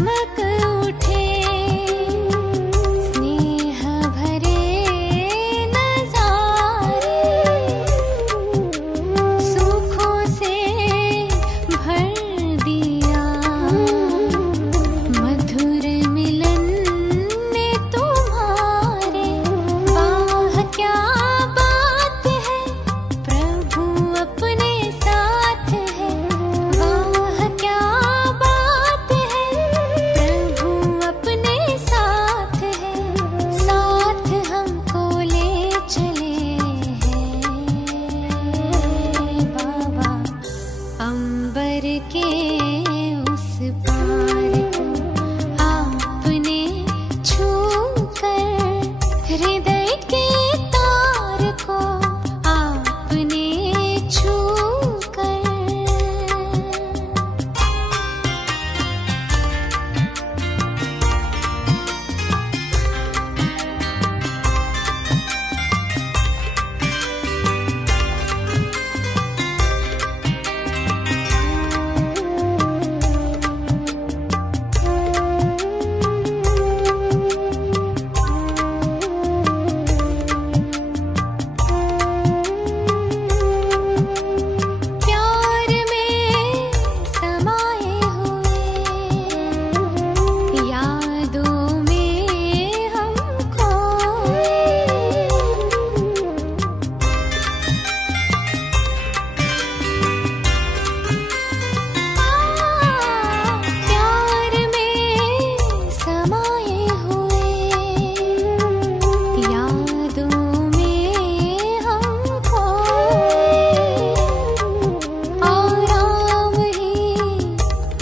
चमक उठे, स्नेह भरे नजारे, सुखों से भर दिया मधुर मिलन ने तुम्हारे। वाह क्या बात है, प्रभु अपने साथ है। वाह क्या बात है, प्रभु अपने साथ है। साथ हमको ले चले हैं बाबा, अंबर के उस पार को आपने छू कर, हृदय के तार को आपने छू कर। प्यार में समाये हुए, यादों में हम खोए। प्यार में समाये हुए, यादों में हम खोए। आराम ही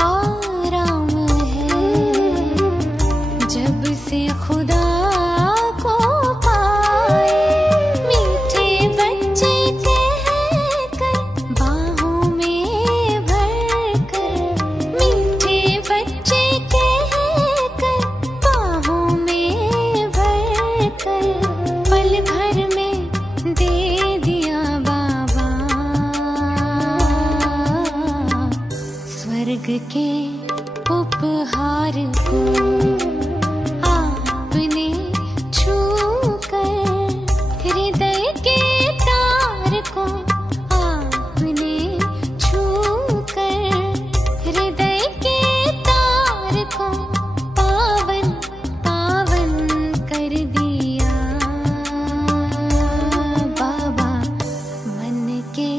आराम है, जब से खुदा को पाए। मीठे बच्चे कहकर बाहों में भरकर, मीठे बच्चे कहकर बाहों में भरकर, पल भर में दे दिया बाबा स्वर्ग के उपहार को। आपने छू कर, हृदय के तार को आपने छू कर, हृदय के तार को पावन पावन कर दिया बाबा, मन के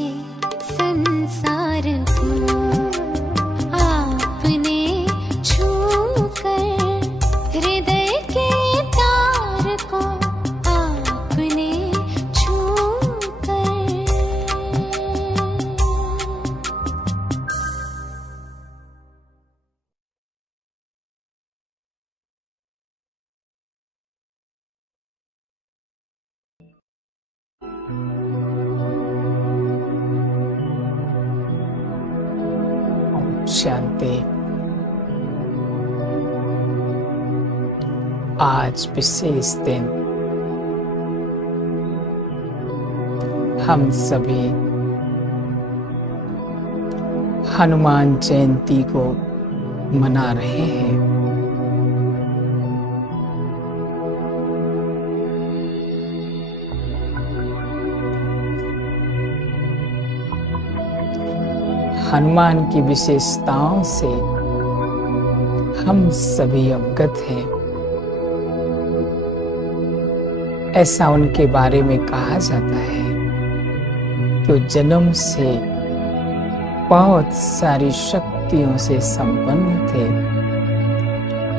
संसार को आपने छू कर, हृदय के तार को आपने छू कर। शांति। आज विशेष दिन हम सभी हनुमान जयंती को मना रहे हैं। हनुमान की विशेषताओं से हम सभी अवगत हैं। ऐसा उनके बारे में कहा जाता है कि वो जन्म से बहुत सारी शक्तियों से संपन्न थे।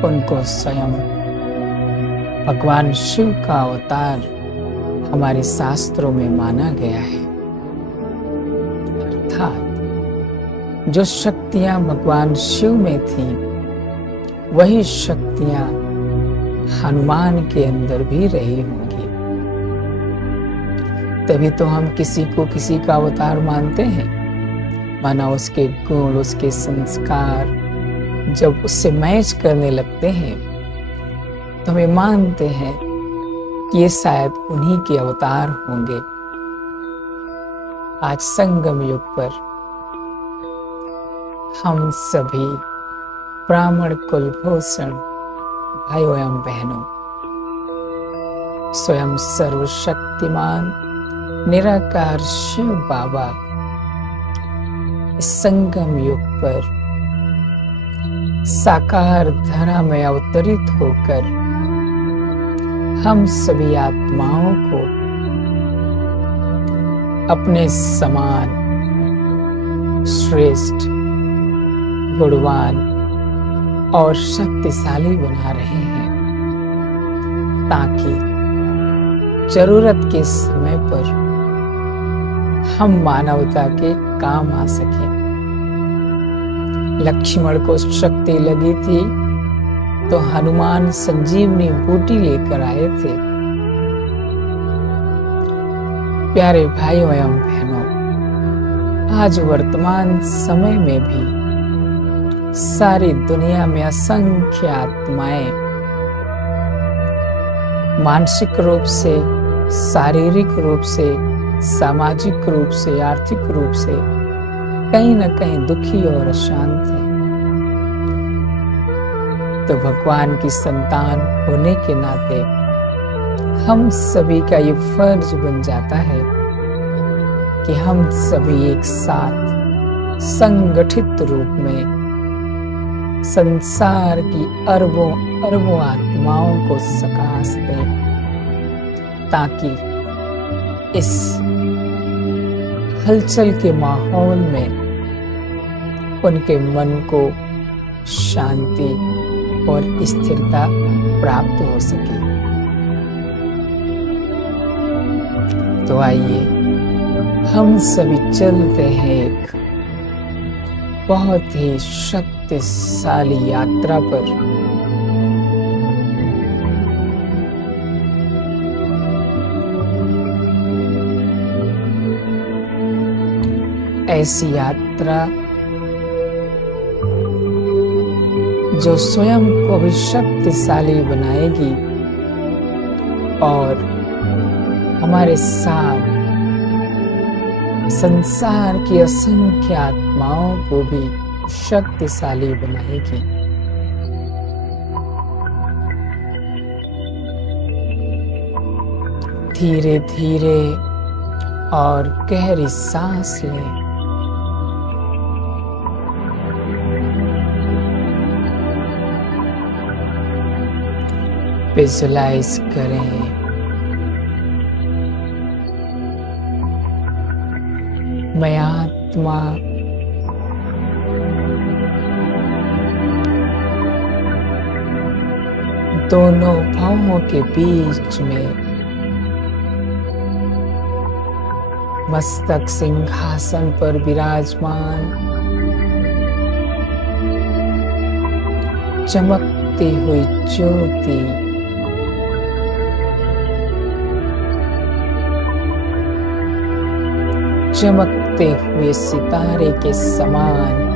उनको स्वयं भगवान शिव का अवतार हमारे शास्त्रों में माना गया है। अर्थात जो शक्तियां भगवान शिव में थीं, वही शक्तियां हनुमान के अंदर भी रही होंगी। तभी तो हम किसी को किसी का अवतार मानते हैं, माना उसके गुण, उसके संस्कार जब उससे मैच करने लगते हैं तो हमें मानते हैं कि ये शायद उन्हीं के अवतार होंगे। आज संगम युग पर हम सभी ब्राह्मण कुलभूषण भाइयों एवं बहनों, स्वयं सर्वशक्तिमान निराकार शिव बाबा इस संगम युग पर साकार धरा में अवतरित होकर हम सभी आत्माओं को अपने समान श्रेष्ठ, गुणवान और शक्तिशाली बना रहे हैं, ताकि जरूरत के समय पर हम मानवता के काम आ सकें। लक्ष्मण को शक्ति लगी थी तो हनुमान संजीवनी बूटी लेकर आए थे। प्यारे भाइयों एवं बहनों, आज वर्तमान समय में भी सारी दुनिया में असंख्य आत्माएं मानसिक रूप से, शारीरिक रूप से, सामाजिक रूप से, आर्थिक रूप से कहीं न कहीं दुखी और अशांत है। तो भगवान की संतान होने के नाते हम सभी का ये फर्ज बन जाता है कि हम सभी एक साथ संगठित रूप में संसार की अरबों अरबों आत्माओं को सकाश दें, ताकि इस हलचल के माहौल में उनके मन को शांति और स्थिरता प्राप्त हो सके। तो आइए हम सभी चलते हैं एक बहुत ही शक्तिशाली यात्रा पर। ऐसी यात्रा जो स्वयं को भी शक्तिशाली बनाएगी और हमारे साथ संसार की असंख्य आत्माओं को भी शक्तिशाली बनाएगी। धीरे धीरे और गहरी सांस लें। विजुलाइज करें मैं आत्मा दोनों भावों के बीच में मस्तक सिंहासन पर विराजमान, चमकती हुई ज्योति चमकते हुए सितारे के समान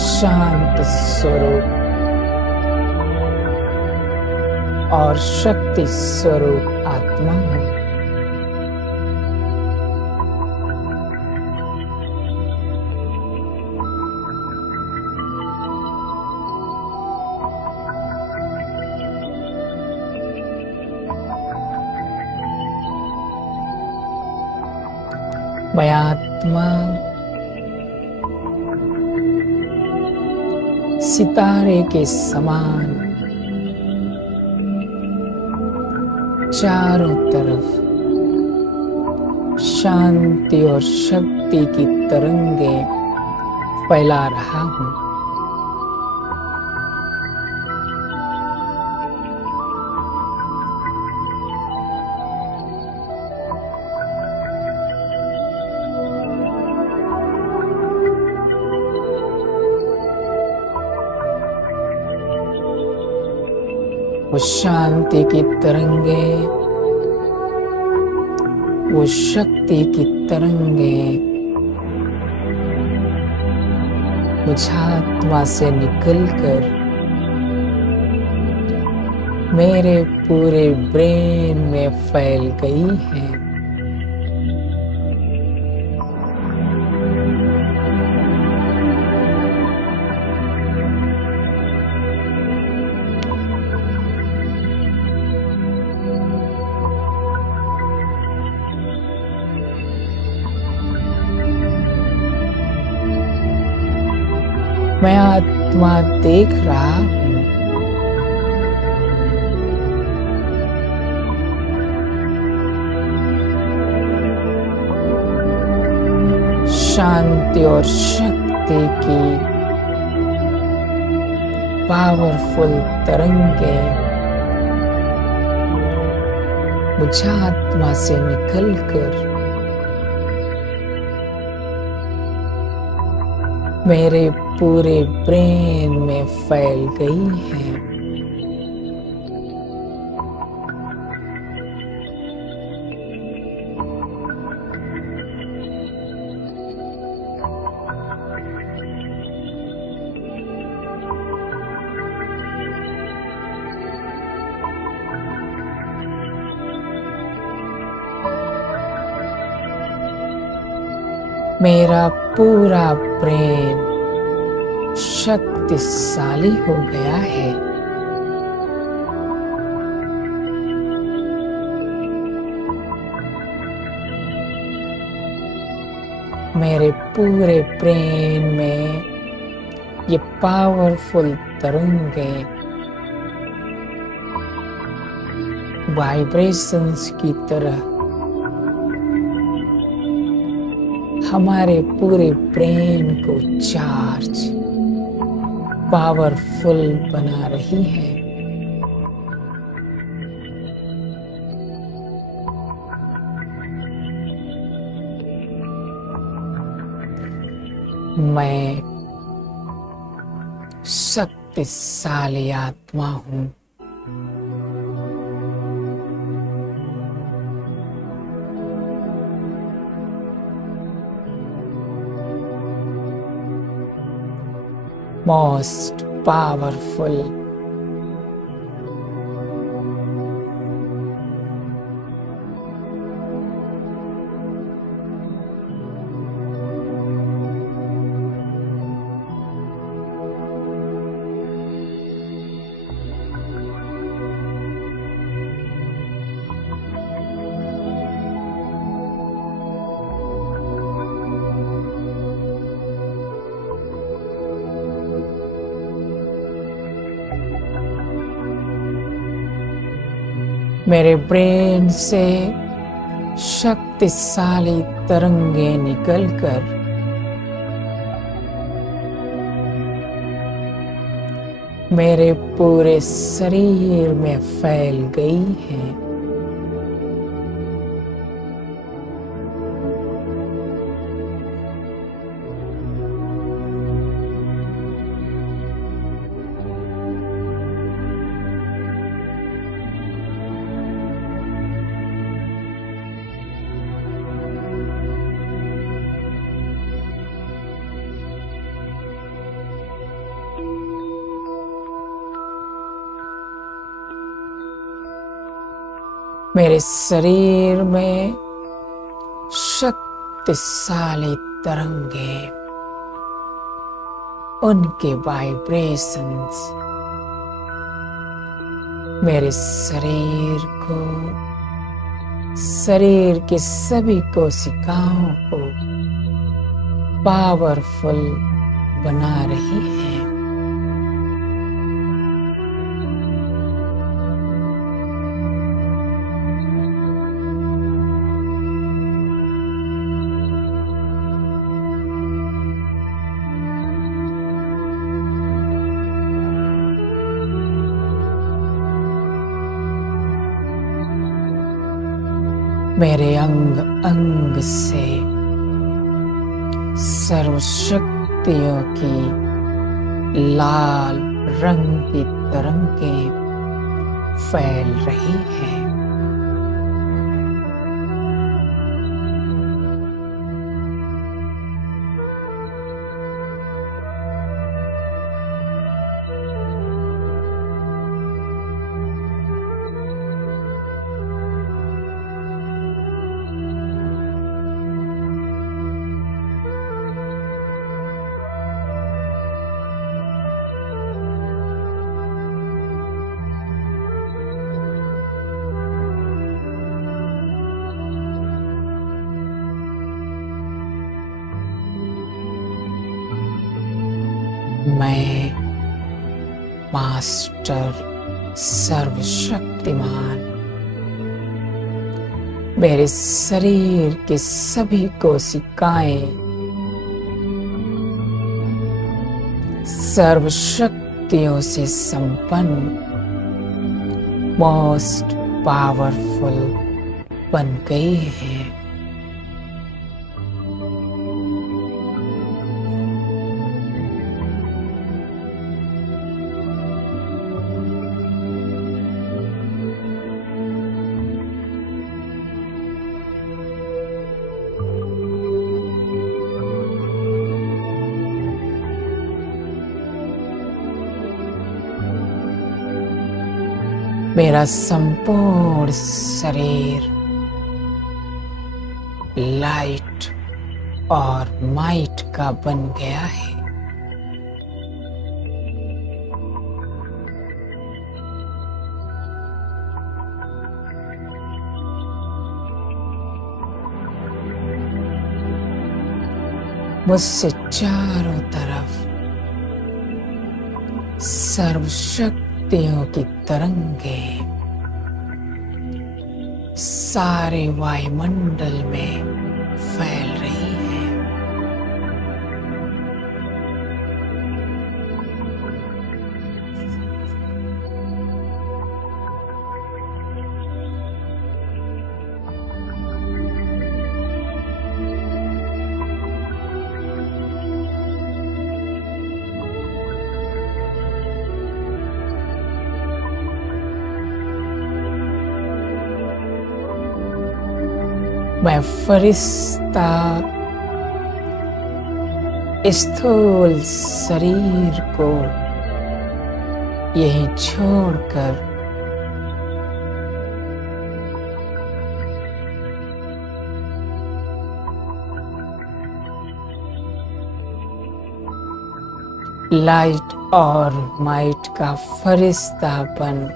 शांत स्वरूप और शक्ति स्वरूप आत्मा है। मैं आत्मा सितारे के समान चारों तरफ शांति और शक्ति की तरंगें फैला रहा हूं। वो शांति की तरंगे, वो शक्ति की तरंगे मुझ आत्मा से निकलकर मेरे पूरे ब्रेन में फैल गई है। मैं आत्मा देख रहा हूँ। शांति और शक्ति की पावरफुल तरंगें मुझ आत्मा से निकलकर मेरे पूरे ब्रेन में फैल गई है। मेरा पूरा ब्रेन शक्तिशाली हो गया है। मेरे पूरे ब्रेन में ये पावरफुल तरंगें वाइब्रेशंस की तरह हमारे पूरे ब्रेन को चार्ज पावरफुल बना रही है। मैं शक्तिशाली आत्मा हूँ। Most powerful, मेरे ब्रेन से शक्तिशाली तरंगें निकलकर मेरे पूरे शरीर में फैल गई हैं। मेरे शरीर में शक्तिशाली तरंगे, उनके वाइब्रेशंस मेरे शरीर को, शरीर के सभी कोशिकाओं को पावरफुल बना रही है। मेरे अंग अंग से सर्वशक्तियों की लाल रंग की तरंगें फैल रही हैं। मैं मास्टर सर्वशक्तिमान मेरे शरीर के सभी कोशिकाएं सर्वशक्तियों से संपन्न मोस्ट पावरफुल बन गई है। मेरा संपूर्ण शरीर लाइट और माइट का बन गया है। मुझसे चारों तरफ सर्वशक्तियों की तरंगे सारे वायुमंडल में फैल रही है। मैं फरिश्ता स्थूल शरीर को यही छोड़कर लाइट और माइट का फरिश्तापन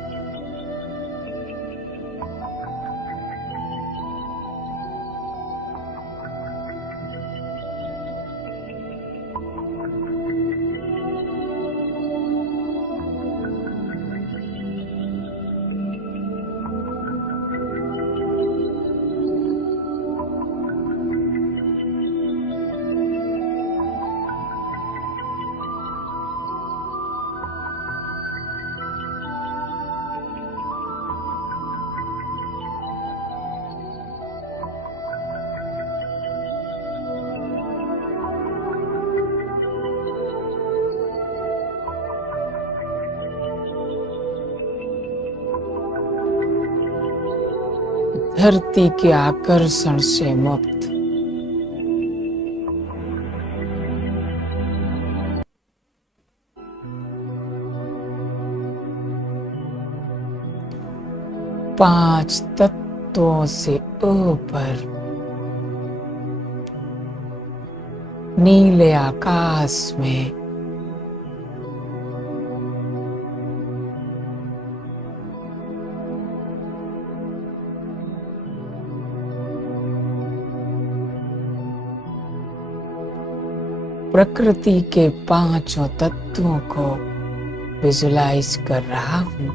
धरती के आकर्षण से मुक्त पांच तत्वों से ऊपर नीले आकाश में प्रकृति के पांचों तत्वों को विजुलाइज कर रहा हूं।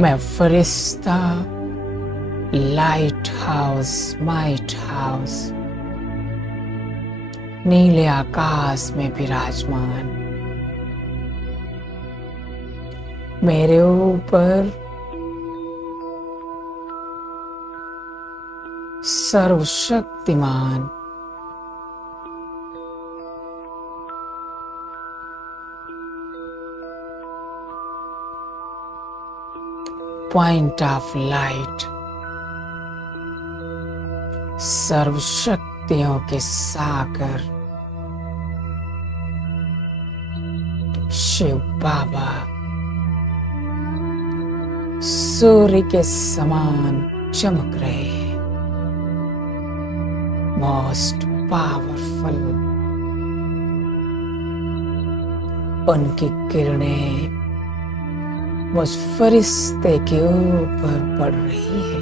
मैं फरिश्ता लाइट हाउस माइट हाउस नीले आकाश में विराजमान मेरे ऊपर सर्वशक्तिमान पॉइंट ऑफ लाइट सर्वशक्तियों के सागर शिव बाबा सूर्य के समान चमक रहे हैं। मोस्ट पावरफुल उनकी किरणें मुझ फरिश्ते के ऊपर पड़ रही है।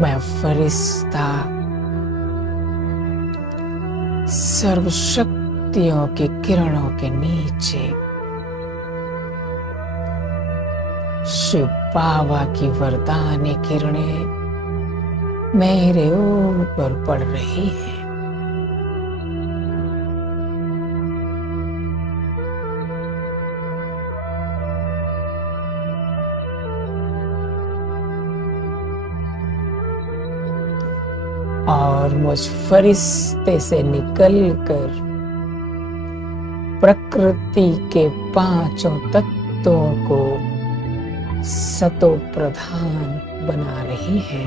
मैं फरिश्ता सर्वशक्तियों की किरणों के नीचे शिव बाबा की वरदानी किरणें मेरे ऊपर पड़ रही हैं। और मुझ फरिश्ते से निकलकर प्रकृति के पांचों तत्वों को सतो प्रधान बना रही है।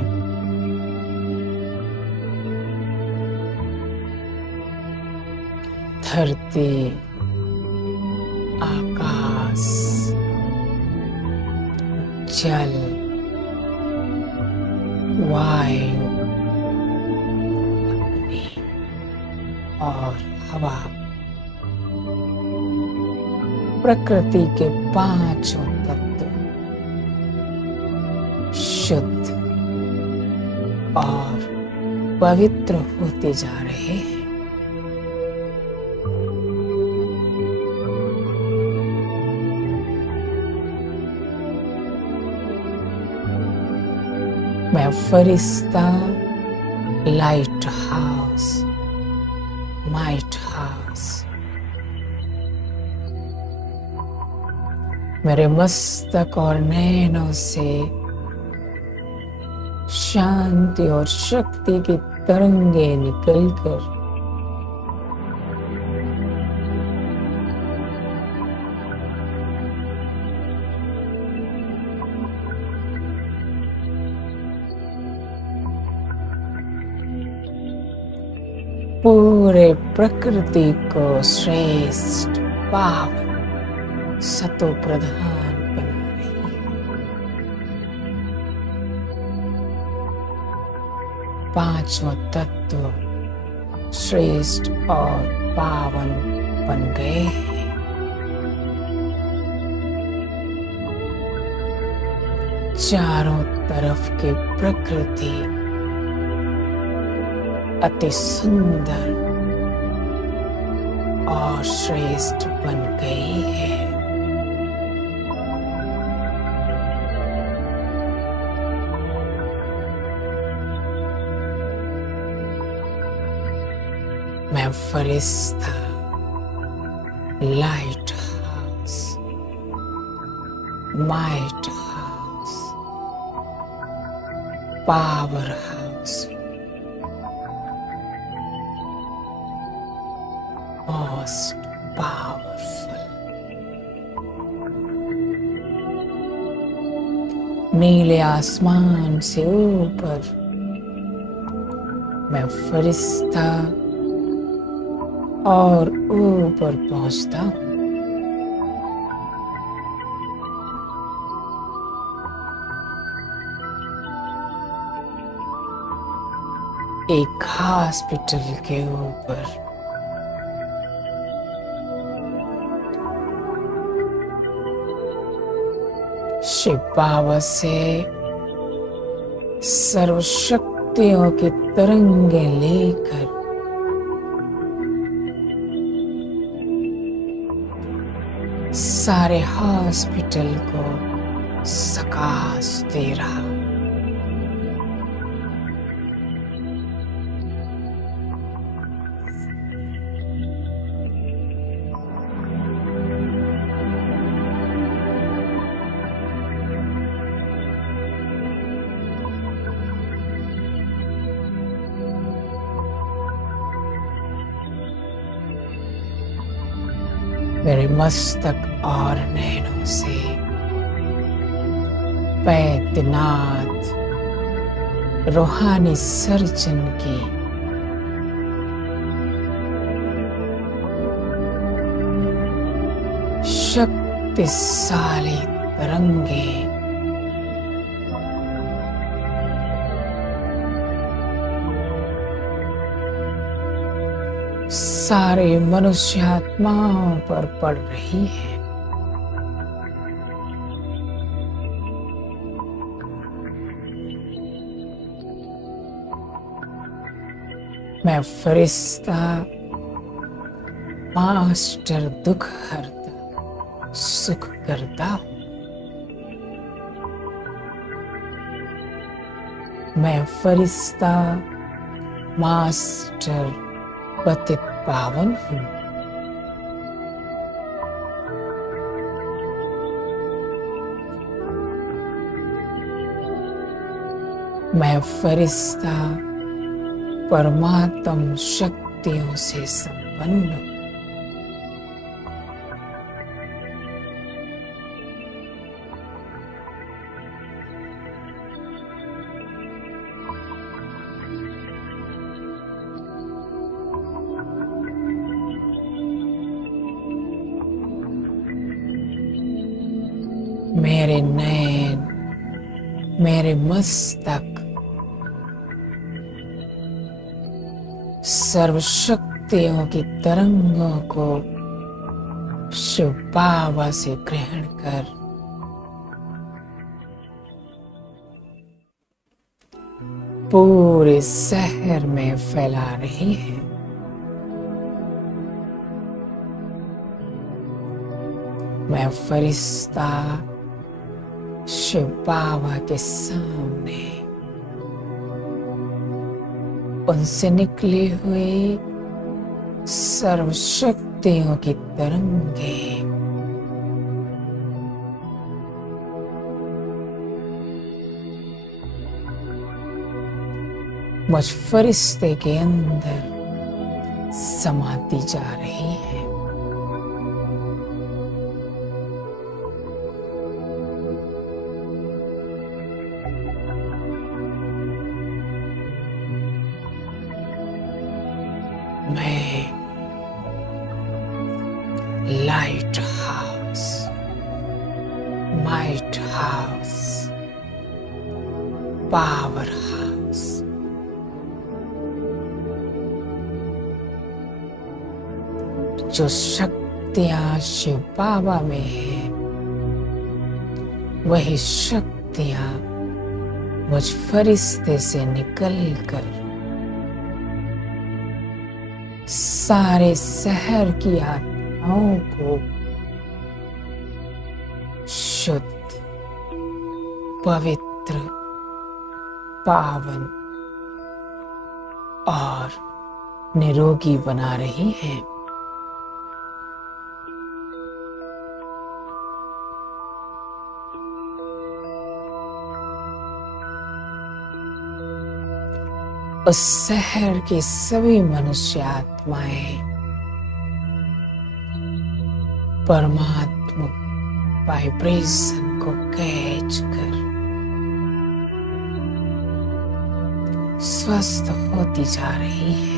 धरती, आकाश, जल, वायु और हवा प्रकृति के पांचों तत्व शुद्ध और पवित्र होते जा रहे हैं। मैं फरिश्ता लाइट हाउस, माइट हाउस मेरे मस्तक और नैनों से शांति और शक्ति की तरंगे निकलकर पूरे प्रकृति को श्रेष्ठ पावन सतो प्रधान बना रही है। पांचों तत्व श्रेष्ठ और पावन बन गए हैं। चारों तरफ की प्रकृति अति सुंदर और श्रेष्ठ बन गई है। मैं फरिश्ता light house, might house, power house most powerful नीले आसमान से ऊपर मैं फरिश्ता और ऊपर पहुंचता हूं। एक हॉस्पिटल के ऊपर शिव बाबा से सर्वशक्तियों की तरंगे लेकर सारे हॉस्पिटल को सकाश दे रहा। मेरे मस्तक और नैनों से बैद्यनाथ रूहानी सर्जन की शक्तिशाली तरंगे सारे मनुष्य आत्माओं पर पड़ रही है। मैं फरिश्ता मास्टर दुख हरता सुख करता हूं। मैं फरिश्ता मास्टर पतित पावन हूं। मैं फरिश्ता परमात्म शक्तियों से संपन्न हूं। मेरे नैन, मेरे मस्तक सर्वशक्तियों की तरंगों को शिव बाबा से ग्रहण कर पूरे शहर में फैला रही है। मैं फरिश्ता शिव बाबा के सामने उनसे निकले हुए सर्वशक्तियों की तरंगे मुझ फरिश्ते के अंदर समाती जा रही है। मैं light house, might house, power house, जो शक्तियां शिव बाबा में है वही शक्तियां मुझ फरिश्ते से निकलकर सारे शहर की आत्माओं को शुद्ध, पवित्र, पावन और निरोगी बना रही है। उस शहर के सभी मनुष्य आत्माएं परमात्मा वाइब्रेशन को कैच कर स्वस्थ होती जा रही है।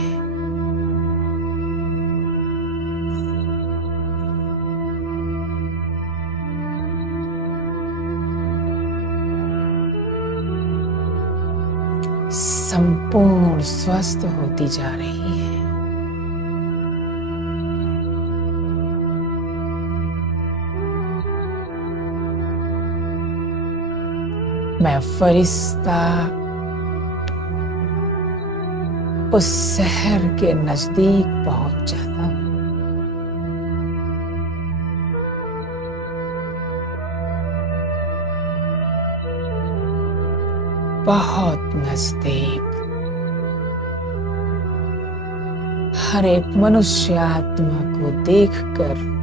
संपूर्ण स्वस्थ होती जा रही है। मैं फरिश्ता उस शहर के नजदीक पहुंच जाता हूं। बहुत नजदीक हर एक मनुष्य आत्मा को देखकर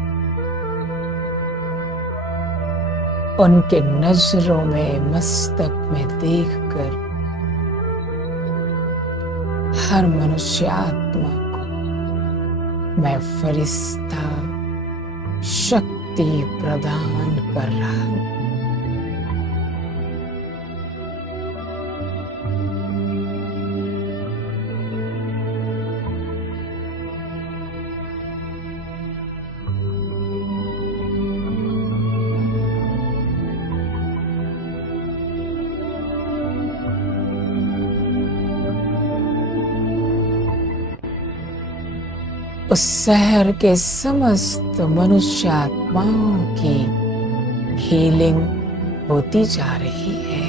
उनके नजरों में, मस्तक में देखकर हर मनुष्य आत्मा को मैं फरिश्ता शक्ति प्रदान कर रहा हूं। उस शहर के समस्त मनुष्य आत्माओं की हीलिंग होती जा रही है।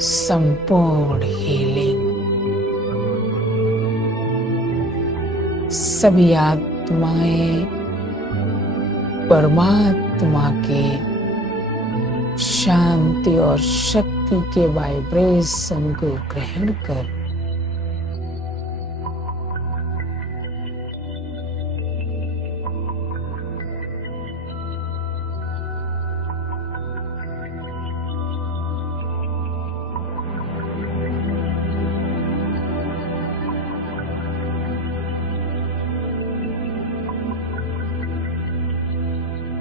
संपूर्ण हीलिंग। सभी आत्माएं परमात्मा के शांति और शक्ति के वाइब्रेशन को ग्रहण कर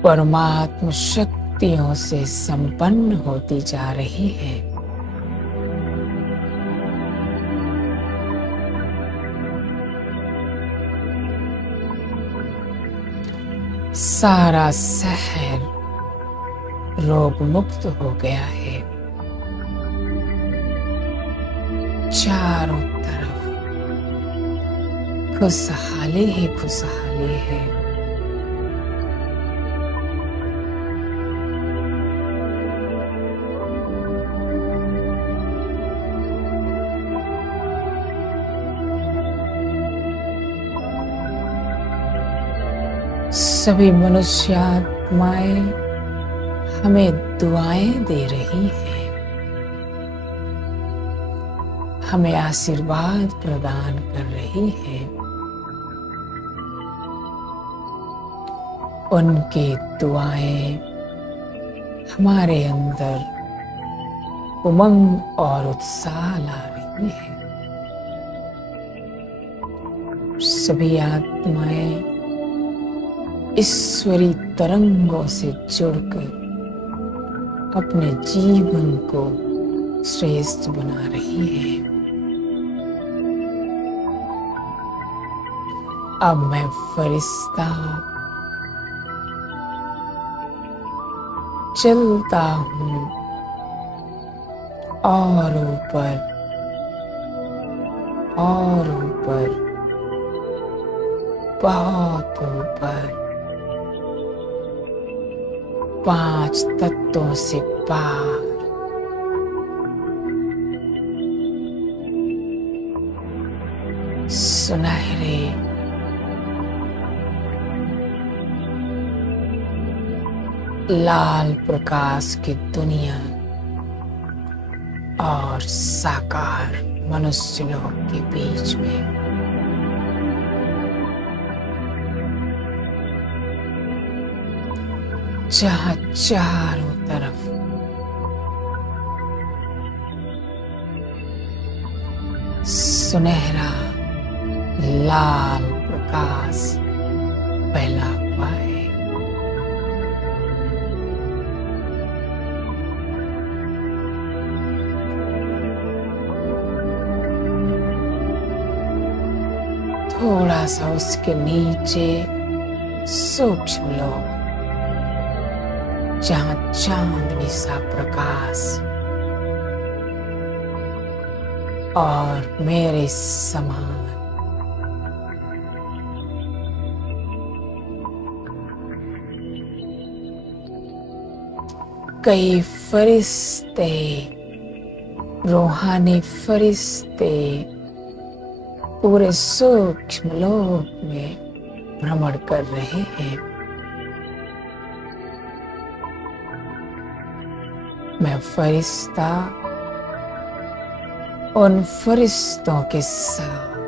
परमात्मा शक्तियों से संपन्न होती जा रही है। सारा शहर रोग मुक्त हो गया है। चारों तरफ खुशहाली ही खुशहाली है। सभी मनुष्य आत्माएं हमें दुआएं दे रही हैं, हमें आशीर्वाद प्रदान कर रही हैं। उनकी दुआएं हमारे अंदर उमंग और उत्साह ला रही हैं। सभी आत्माएं ईश्वरी तरंगों से जुड़कर अपने जीवन को श्रेष्ठ बना रही है। अब मैं फरिश्ता चलता हूं और ऊपर और ऊपर, बहुत ऊपर, 5 तत्वों से पार। सुनहरे लाल प्रकाश की दुनिया और साकार मनुष्य लोग के बीच में जहां चारों तरफ सुनहरा लाल प्रकाश फैला हुआ है। थोड़ा सा उसके नीचे सूक्ष्म लोग, जहां चांदनी सा प्रकाश और मेरे समान कई फरिश्ते, रूहानी फरिश्ते पूरे सूक्ष्म लोक में भ्रमण कर रहे हैं। मैं फरिश्ता उन फरिश्तों के साथ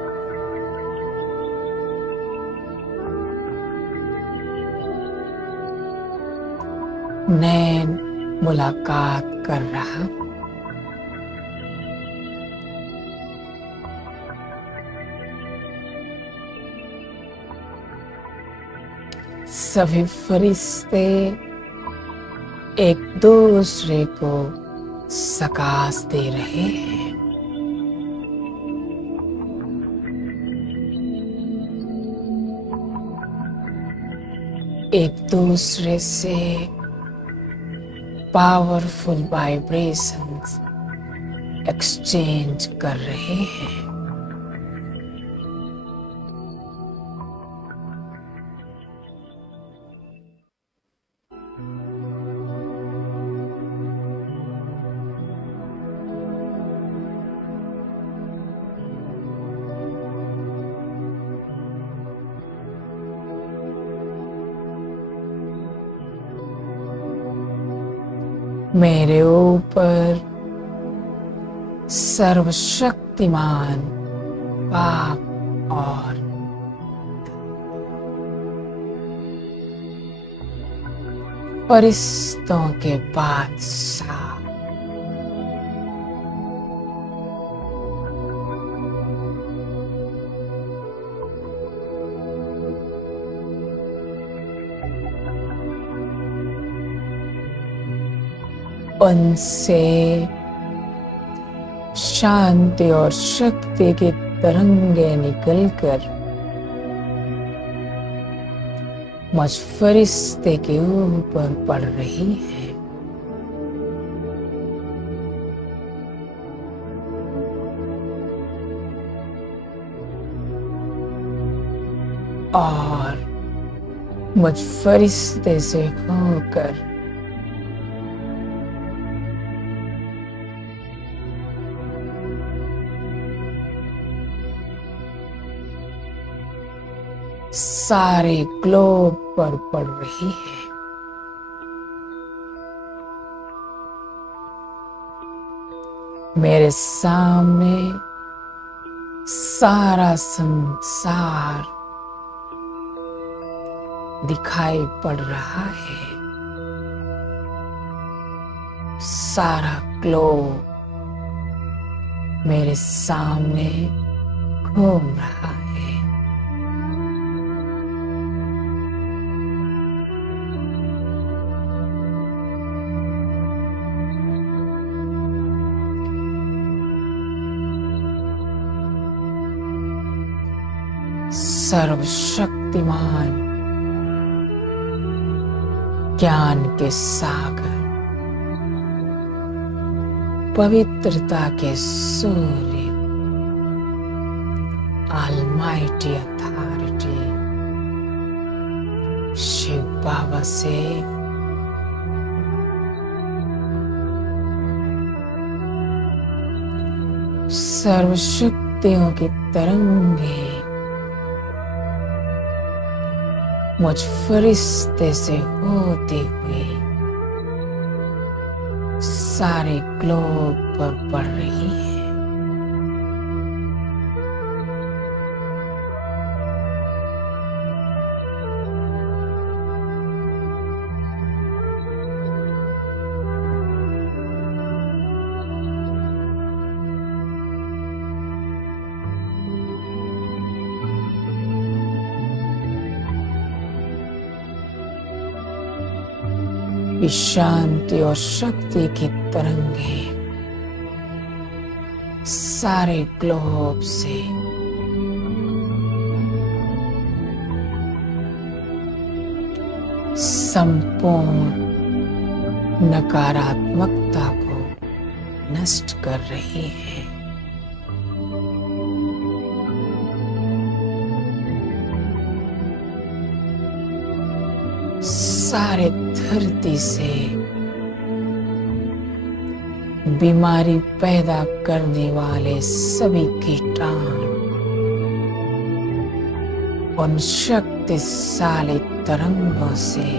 नैन मुलाकात कर रहा हूं। सभी फरिश्ते एक दूसरे को सकाश दे रहे हैं। एक दूसरे से पावरफुल वाइब्रेशंस एक्सचेंज कर रहे हैं। मेरे ऊपर सर्वशक्तिमान पाप और फरिश्तों के बादशाह उनसे शांति और शक्ति की तरंगे निकलकर मुझ फरिश्ते के ऊपर पड़ रही है। और मुझ फरिश्ते से होकर सारे ग्लोब पर पड़ रही है। मेरे सामने सारा संसार दिखाई पड़ रहा है। सारा ग्लोब मेरे सामने घूम रहा है। सर्वशक्तिमान ज्ञान के सागर, पवित्रता के सूर्य, ऑलमाइटी अथॉरिटी शिव बाबा से सर्वशक्तियों की तरंगे मुझ फरिश्ते से होते हुए सारे ग्लोब पर पड़ रही है। शांति और शक्ति की तरंगे सारे ग्लोब से संपूर्ण नकारात्मकता को नष्ट कर रही है। सारे धरती से बीमारी पैदा करने वाले सभी कीटाणु उन शक्तिशाली तरंगों से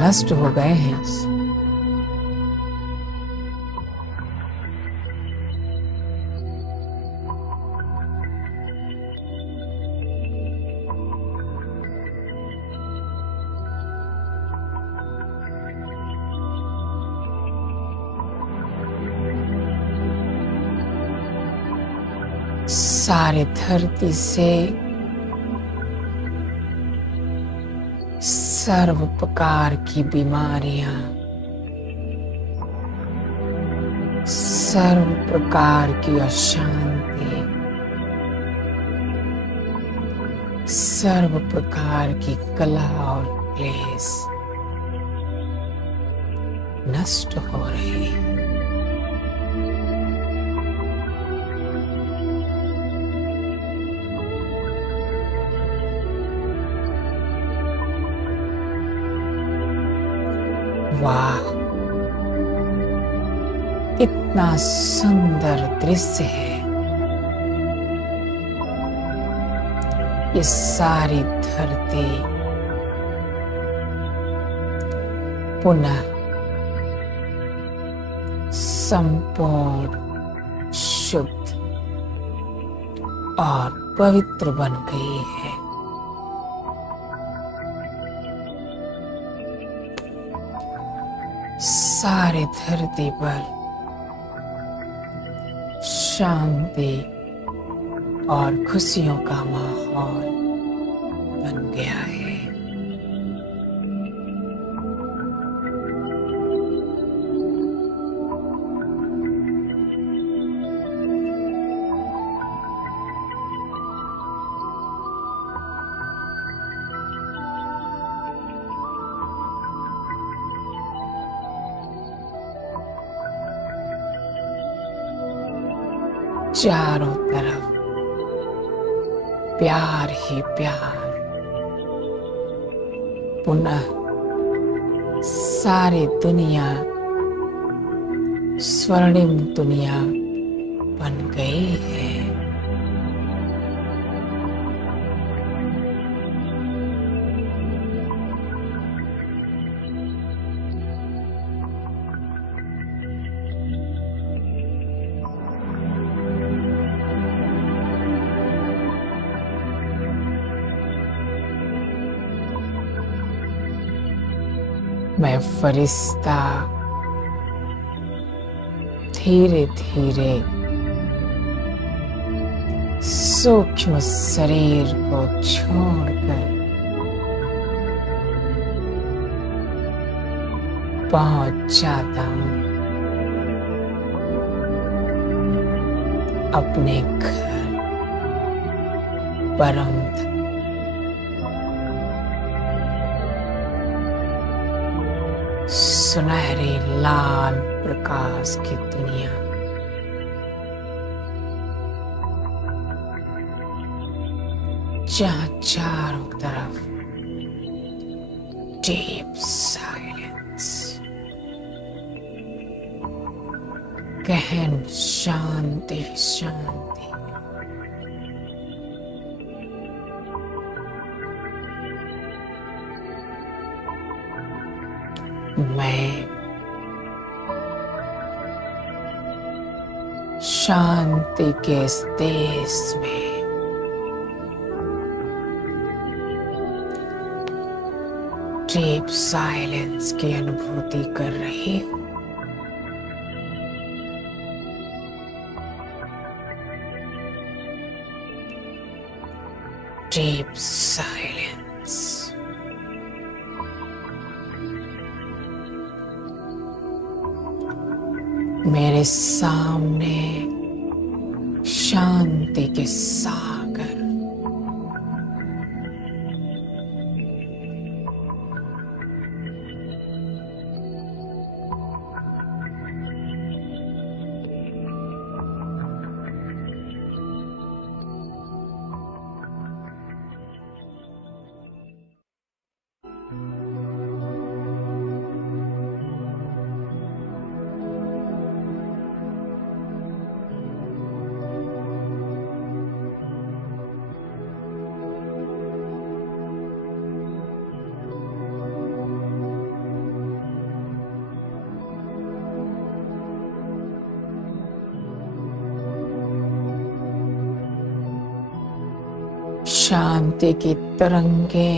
नष्ट हो गए हैं। सारे धरती से सर्व प्रकार की बीमारियां, सर्व प्रकार की अशांति, सर्व प्रकार की कलह और क्लेश नष्ट हो रहे हैं। वाह, कितना सुंदर दृश्य है। ये सारी धरती पुनः संपूर्ण शुद्ध और पवित्र बन गई है। सारे धरती पर शांति और खुशियों का माहौल बन गया है। चारों तरफ प्यार ही प्यार, पुनः सारी दुनिया स्वर्णिम दुनिया बन गई है। मैं फरिश्ता धीरे धीरे सूक्ष्म शरीर को छोड़कर पहुंच जाता हूं अपने घर परम धाम। सुनहरे लाल प्रकाश की दुनिया, जहां चारों तरफ डीप साइलेंस, गहन शांति शांति। मैं शांति के इस देश में डीप साइलेंस की अनुभूति कर रही हूं। Deep silence. मेरे सामने शांति के सागर, शांति की तरंगे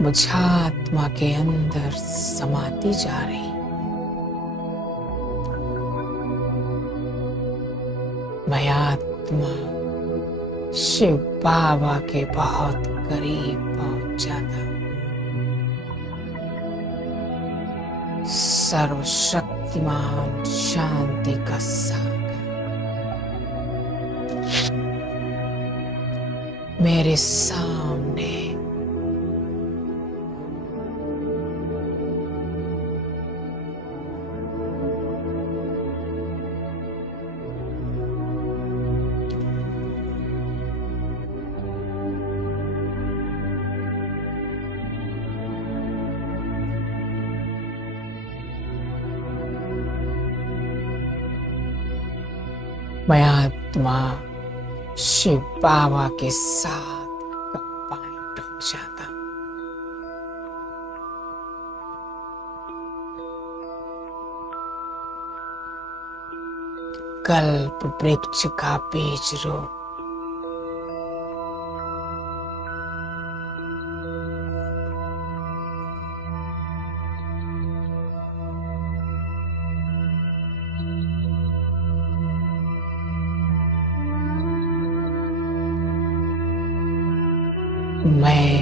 मुझ आत्मा के अंदर समाती जा रही। मैं आत्मा शिव बाबा के बहुत करीब पहुंच जाता हूं। सर्वशक्तिमान शांति का सागर मेरे सामने मैं आत्मा शिव बाबा के साथ कंबाइंड हो जाता हूं। कल्प वृक्ष का बीज रूप मैं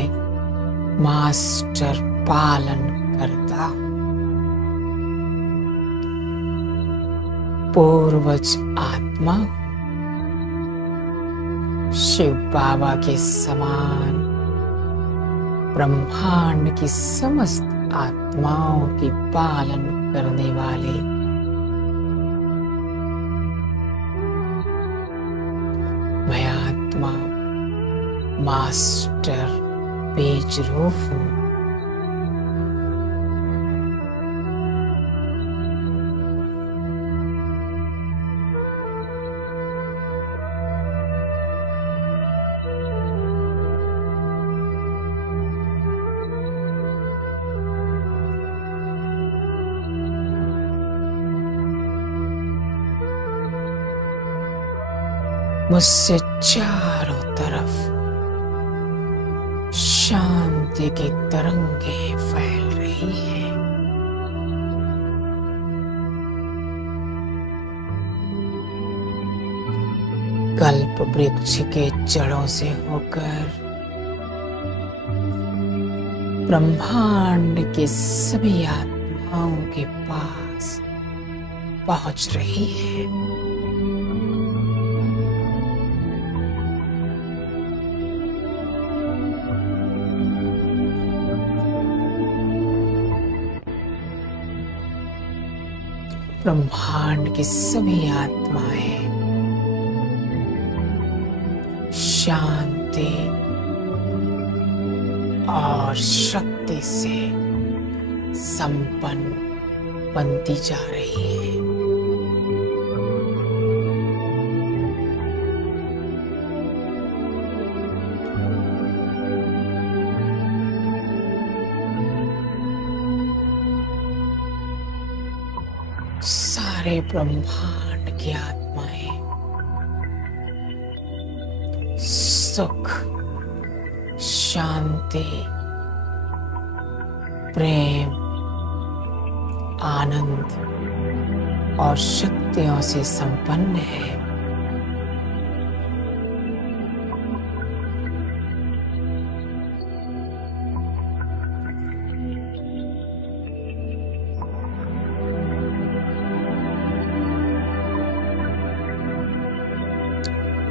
मास्टर पालन करता हूं। पूर्वज आत्मा शिव बाबा के समान ब्रह्मांड की समस्त आत्माओं की पालन करने वाले मैं आत्मा मास्टर बीज रूप हूं। मुझसे चारों तरफ शांति की तरंगे फैल रही हैं। कल्प वृक्ष के जड़ों से होकर ब्रह्मांड के सभी आत्माओं के पास पहुंच रही है। ब्रह्मांड की सभी आत्माएं शांति और शक्ति से संपन्न बनती जा रही है। सारे ब्रह्मांड की आत्माएं सुख, शांति, प्रेम, आनंद और शक्तियों से संपन्न है।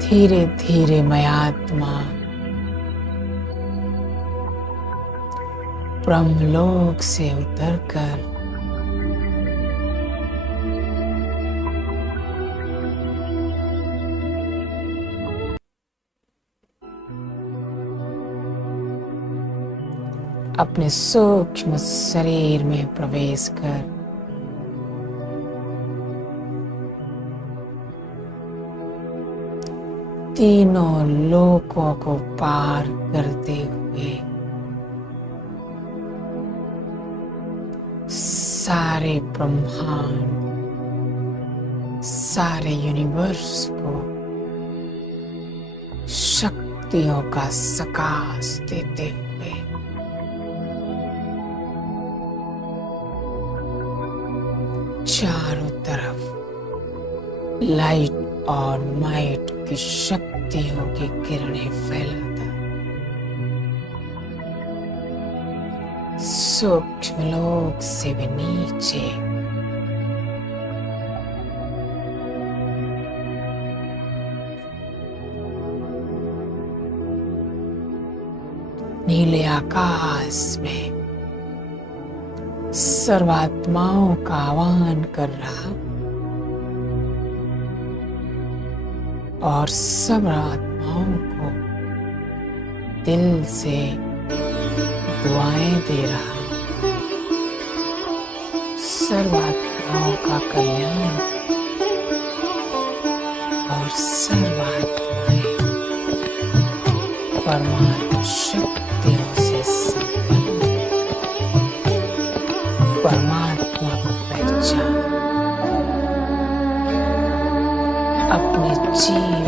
धीरे धीरे मैं आत्मा ब्रह्मलोक से उतरकर अपने सूक्ष्म शरीर में प्रवेश कर तीनों लोकों को पार करते हुए सारे ब्रह्मांड, सारे यूनिवर्स को शक्तियों का सकाश देते हुए चारों तरफ लाइट और माइट की शक्तियों की किरणें फैलाता। सूक्ष्म लोक से भी नीचे नीले आकाश में सर्वात्माओं का आह्वान कर रहा और सब आत्माओं को दिल से दुआएं दे रहा। सर्वात्माओं का कल्याण और सर्वात्माएं परमात्मा शक्तियों से संपन्न परमात्मा को पहचान अपने जीवन